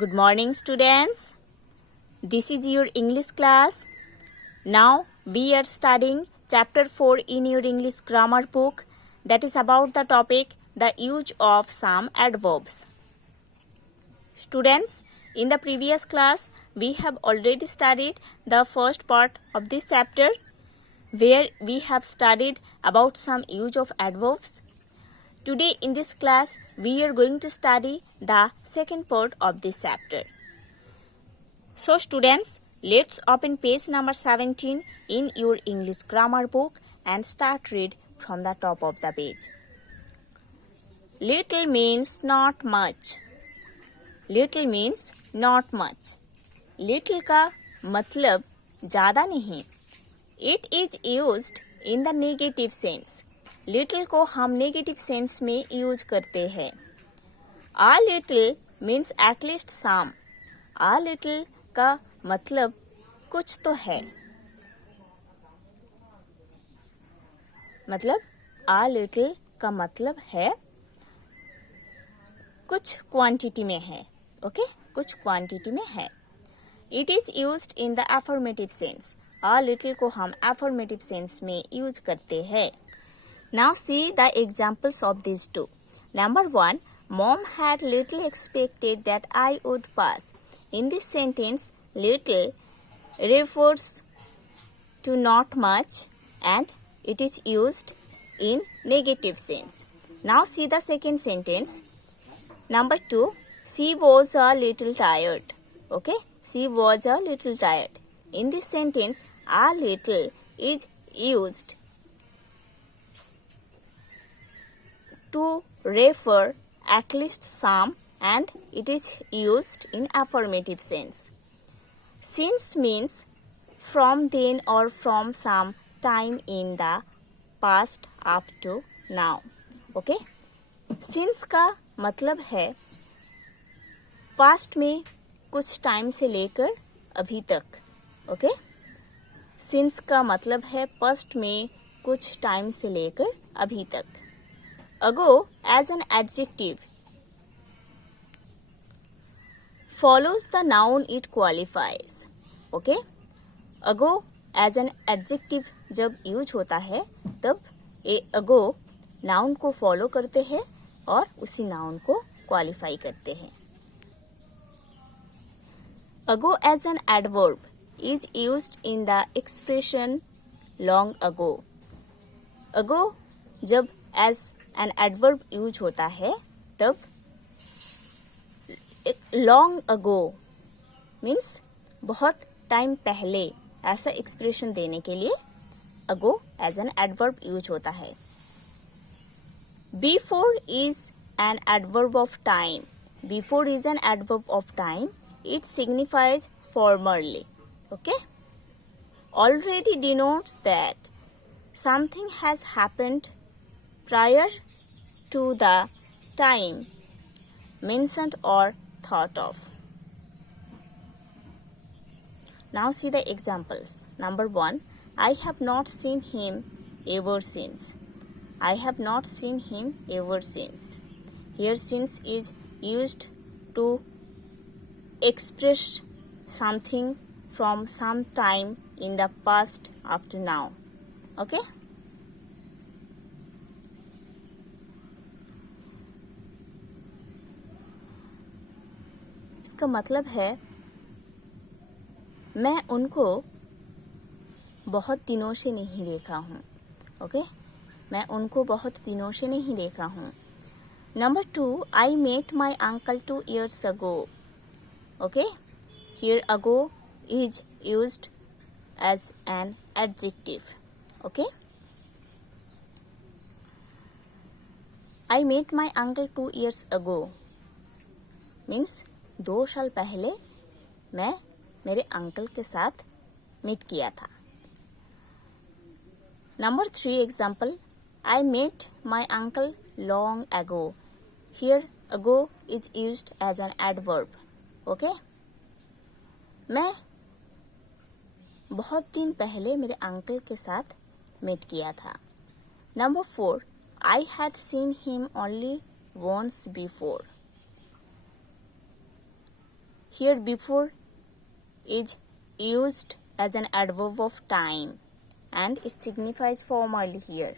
Good morning, students. This is your English class. Now we are studying chapter 4 in your English grammar book, that is about the topic the use of some adverbs. Students, in the previous class we have already studied the first part of this chapter where we have studied about some use of adverbs. Today in this class we are going to study the second part of this chapter. So students, let's open page number 17 in your English grammar book and start read from the top of the page. Little means not much. Little means not much. Little का मतलब ज़्यादा नहीं. It is used in the negative sense. Little को हम negative sense में use करते हैं. A little means at least some. A little का मतलब कुछ तो है. मतलब a little का मतलब है कुछ क्वांटिटी में है. ओके, कुछ क्वांटिटी में है. It is used in the affirmative sense. A little को हम affirmative sense में use करते हैं. Now see the examples of these two. Number 1, Mom had little expected that I would pass. In this sentence, little refers to not much and it is used in negative sense. Now see the second sentence. Number 2, she was a little tired. Okay, she was a little tired. In this sentence, a little is used to refer at least some and it is used in affirmative sense. Since means from then or from some time in the past up to now. Okay? Since का मतलब है past में कुछ time से लेकर अभी तक. Okay? Since का मतलब है past में कुछ टाइम से लेकर अभी तक. Ago as an adjective follows the noun it qualifies. Okay? Ago as an adjective जब यूज होता है तब ago noun को फॉलो करते हैं और उसी noun को क्वालिफाई करते हैं. Ago as an adverb is used in the expression long ago. Ago जब as an adverb यूज होता है तब long ago means बहुत टाइम पहले ऐसा एक्सप्रेशन देने के लिए ago as an adverb use होता है. Before is an adverb of time. Before is an adverb of time. It signifies formerly. Okay? Already denotes that something has happened prior to the time mentioned or thought of. Now see the examples. Number 1, I have not seen him ever since. I have not seen him ever since. Here since is used to express something from some time in the past up to now. Okay? इसका मतलब है मैं उनको बहुत दिनों से नहीं देखा हूँ. ओके? मैं उनको बहुत दिनों से नहीं देखा हूँ. Number 2, I met my uncle 2 years ago. Okay? Here ago is used as an adjective. Okay? I met my uncle 2 years ago means 2 साल पहले मैं मेरे अंकल के साथ मीट किया था. Number 3 example, I met my uncle long ago. Here ago is used as an adverb. Okay? मैं बहुत दिन पहले मेरे अंकल के साथ मीट किया था. Number 4, I had seen him only once before. Here before is used as an adverb of time and it signifies formal here.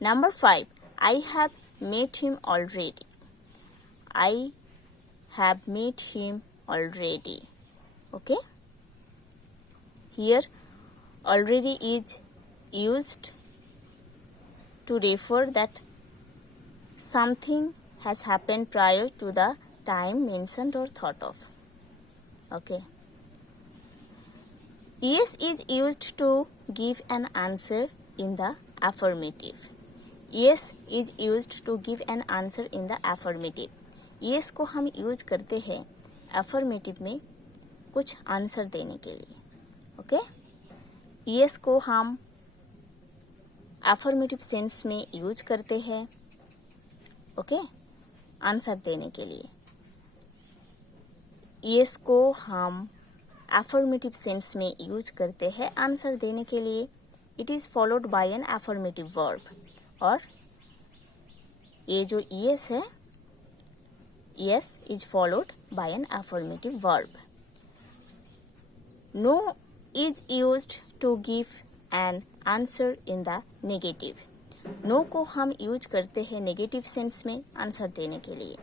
Number 5. I have met him already. I have met him already. Okay. Here already is used to refer that something has happened prior to the time mentioned or thought of. Okay. Yes is used to give an answer in the affirmative. Yes is used to give an answer in the affirmative. Yes को हम use करते हैं affirmative में कुछ answer देने के लिए. Okay. yes को हम affirmative सेंस में यूज करते हैं. ओके. आंसर देने के लिए. yes को हम affirmative सेंस में यूज करते हैं आंसर देने के लिए. It is followed by an affirmative verb. और ये जो yes है, yes is followed by an affirmative verb. No is used to give an answer in the negative. No को हम यूज करते हैं नेगेटिव सेंस में आंसर देने के लिए.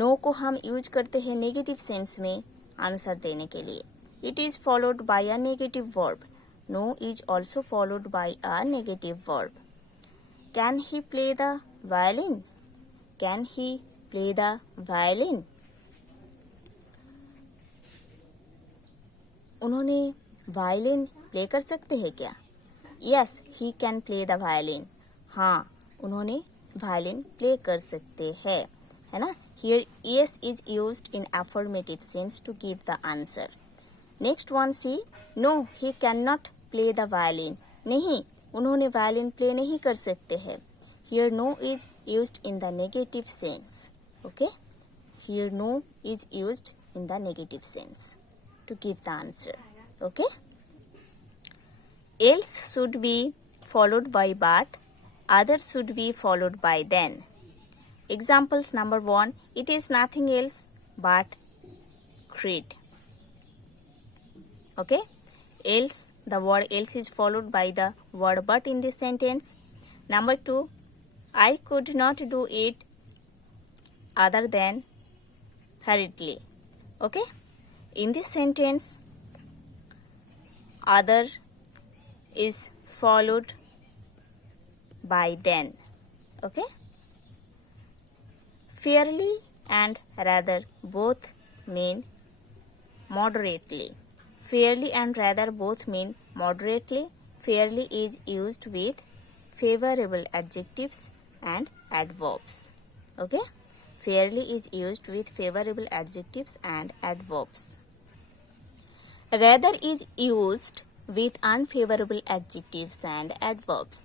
No को हम यूज करते हैं नेगेटिव सेंस में आंसर देने के लिए. It is followed by a negative verb. No is also followed by a negative verb. Can he play the violin? Can he play the violin? उन्होंने वायलिन प्ले कर सकते हैं क्या? Yes, he can play the violin. हाँ, उन्होंने violin play कर सकते हैं, है ना? Here yes is used in affirmative sense to give the answer. Next one see. No, he cannot play the violin. नहीं, उन्होंने वायलिन प्ले नहीं कर सकते हैं. Here no is used in the negative sense. Okay? Here no is used in the negative sense to give the answer. Okay? Else should be followed by but, others should be followed by then. Examples number 1. It is nothing else but creed. Okay? Else, the word else is followed by the word but in this sentence. Number 2. I could not do it other than hurriedly. Okay? In this sentence, other is followed by then. Okay? Fairly and rather both mean moderately. Fairly and rather both mean moderately. Fairly is used with favorable adjectives and adverbs. Okay? Fairly is used with favorable adjectives and adverbs. Rather is used with unfavorable adjectives and adverbs.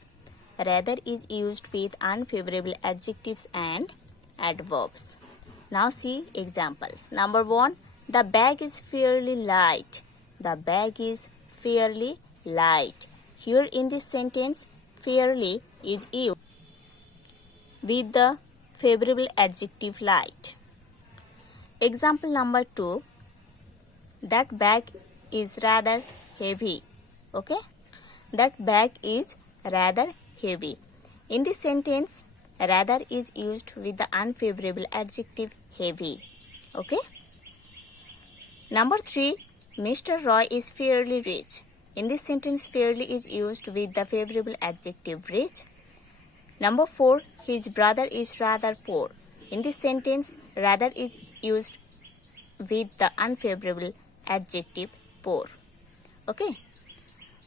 Rather is used with unfavorable adjectives and adverbs. Now see examples. Number 1. The bag is fairly light. The bag is fairly light. Here in this sentence, fairly is used with the favorable adjective light. Example number 2. That bag is rather heavy. Okay? That bag is rather heavy. In this sentence, rather is used with the unfavorable adjective heavy. Okay? Number 3. Mr. Roy is fairly rich. In this sentence, fairly is used with the favorable adjective rich. Number 4. His brother is rather poor. In this sentence, rather is used with the unfavorable adjective poor. Okay.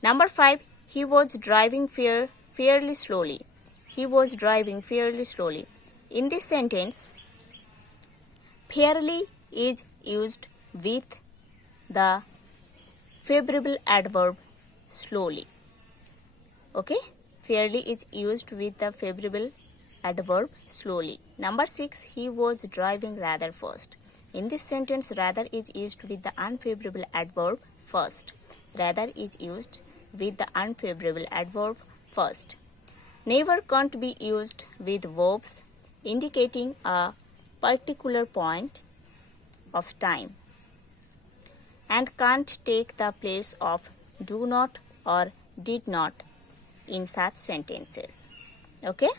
Number 5. He was driving fairly slowly. He was driving fairly slowly. In this sentence, fairly is used with the favorable adverb slowly. Okay? Fairly is used with the favorable adverb slowly. Number 6. He was driving rather fast. In this sentence, rather is used with the unfavorable adverb first. Rather is used with the unfavorable adverb first. Never can't be used with verbs indicating a particular point of time and can't take the place of do not or did not in such sentences. Okay?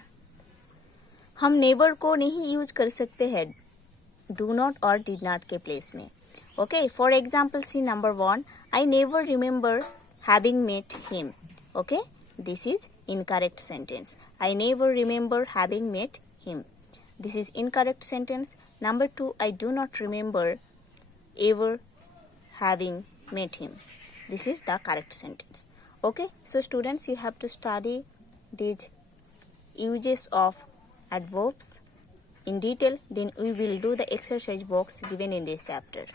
हम never को नहीं use कर सकते हैं do not और did not के place में. Okay, for example see number 1, I never remember having met him. Okay, this is incorrect sentence. I never remember having met him. This is incorrect sentence. Number 2, I do not remember ever having met him. This is the correct sentence. Okay, so students, you have to study these uses of adverbs in detail. Then we will do the exercise box given in this chapter.